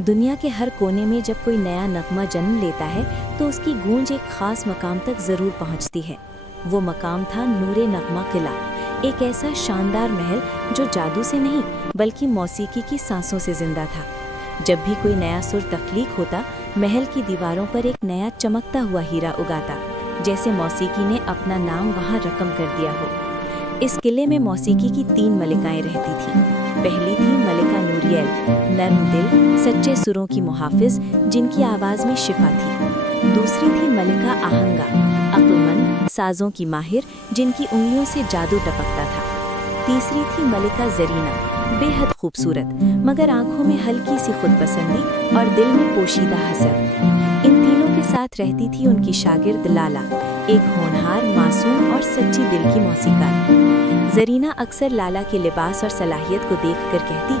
दुनिया के हर कोने में जब कोई नया नगमा जन्म लेता है तो उसकी गूंज एक खास मकाम तक ज़रूर पहुंचती है। वो मकाम था नूरे नगमा किला, एक ऐसा शानदार महल जो जादू से नहीं बल्कि मौसीकी की सांसों से जिंदा था। जब भी कोई नया सुर तख्लीक होता, महल की दीवारों पर एक नया चमकता हुआ हीरा उगाता, जैसे मौसीकी ने अपना नाम वहाँ रकम कर दिया हो। इस किले में मौसीकी की 3 मलिकाएं रहती थीं। पहली थी मलिका नूरियल, नर्म दिल, सच्चे सुरों की मुहाफिज जिनकी आवाज़ में शिफा थी। दूसरी थी मलिका आहंगा, अक्लमंद, साजों की माहिर जिनकी उंगलियों से जादू टपकता था। तीसरी थी मलिका जरीना, बेहद खूबसूरत मगर आंखों में हल्की सी खुदपसंदी और दिल में पोशीदा हसद। इन तीनों के साथ रहती थी उनकी शागिर्द लाला, एक होनहार, मासूम और सच्ची दिल की मौसीकार। जरीना अक्सर लाला के लिबास और सलाहियत को देखकर कहती,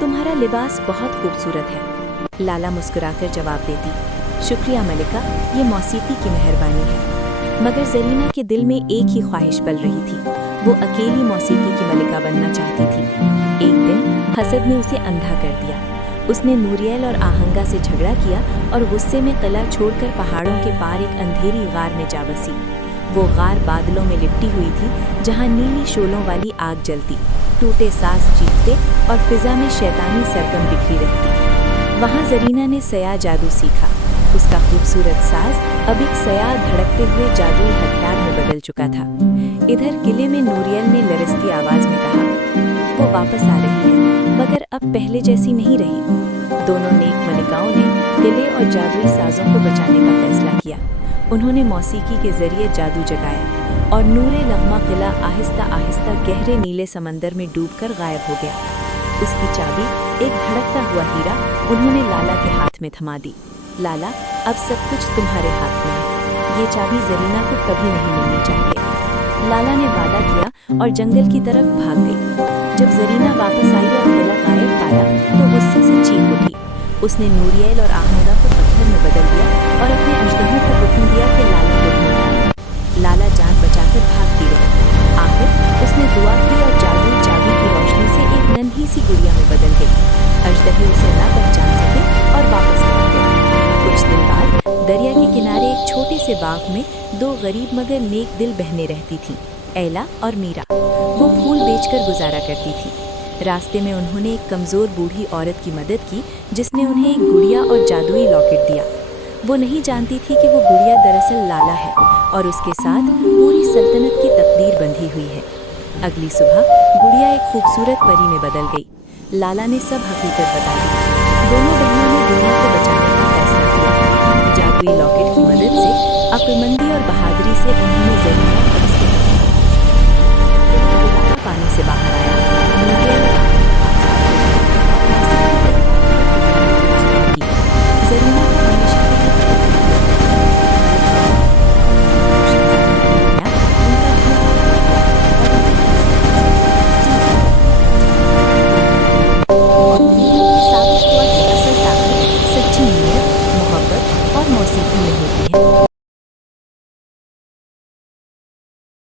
तुम्हारा लिबास बहुत खूबसूरत है। लाला मुस्कुराकर जवाब देती, शुक्रिया मलिका, ये मौसीकी की मेहरबानी है। मगर जरीना के दिल में एक ही ख्वाहिश पल रही थी, वो अकेली मौसीकी की मलिका बनना चाहती थी। एक दिन हसद ने उसे अंधा कर दिया। उसने नूरियल और आहंगा से झगड़ा किया और गुस्से में किला छोड़कर पहाड़ों के पार एक अंधेरी गार में जा बसी। वो गार बादलों में लिपटी हुई थी, जहां नीली शोलों वाली आग जलती, टूटे सांस चीखते और फिजा में शैतानी सरगम बिखरी रहती। वहां जरीना ने सया जादू सीखा। उसका खूबसूरत साज अब एक सया धड़कते हुए जादुई हथियार में बदल चुका था। इधर किले में नूरियल ने लरसती आवाज में कहा, वो वापस आ रही है, मगर अब पहले जैसी नहीं रही। दोनों नेक मलिकाओं ने किले और जादुई साजों को बचाने का फैसला किया। उन्होंने मौसीकी के जरिए जादू जगाया और नूरे नगमा किला आहिस्ता आहिस्ता गहरे नीले समंदर में डूबकर गायब हो गया। उसकी चाबी, एक धड़कता हुआ हीरा, उन्होंने लाला के हाथ में थमा दी। लाला, अब सब कुछ तुम्हारे हाथ में है। ये चाबी जरीना को कभी नहीं मिलनी चाहिए। लाला ने वादा किया और जंगल की तरफ भाग गई। जब जरीना वापस आई और किला गायब पाया तो गुस्से से चीख उठी। उसने नूरियल और आहंगा को पत्थर में बदल दिया और अपने अजदहों को हुक्म दिया कि लाला को ढूंढो। लाला जान बचाकर भागती रही। आखिर उसने दुआ की और जादुई चाबी की रोशनी से एक नन्ही सी गुड़िया में बदल गई। अजदहे उसे ना पहचान सके और वापस लौट गए। कुछ दिन बाद दरिया के किनारे एक छोटे से बाग में 2 गरीब मगर नेक दिल बहनें रहती थीं, ऐला और मीरा। वो फूल बेचकर गुजारा करती थी। रास्ते में उन्होंने एक कमज़ोर बूढ़ी औरत की मदद की जिसने उन्हें एक गुड़िया और जादुई लॉकेट दिया। वो नहीं जानती थी कि वो गुड़िया दरअसल लाला है और उसके साथ पूरी सल्तनत की तकदीर बंधी हुई है। अगली सुबह गुड़िया एक खूबसूरत परी में बदल गई। लाला ने सब हकीकत बता दी। दोनों बहनों ने दुनिया को बचाने का फैसला किया। जादुई लॉकेट की मदद से, अक्लमंदी और बहादुरी से उन्होंने जरीना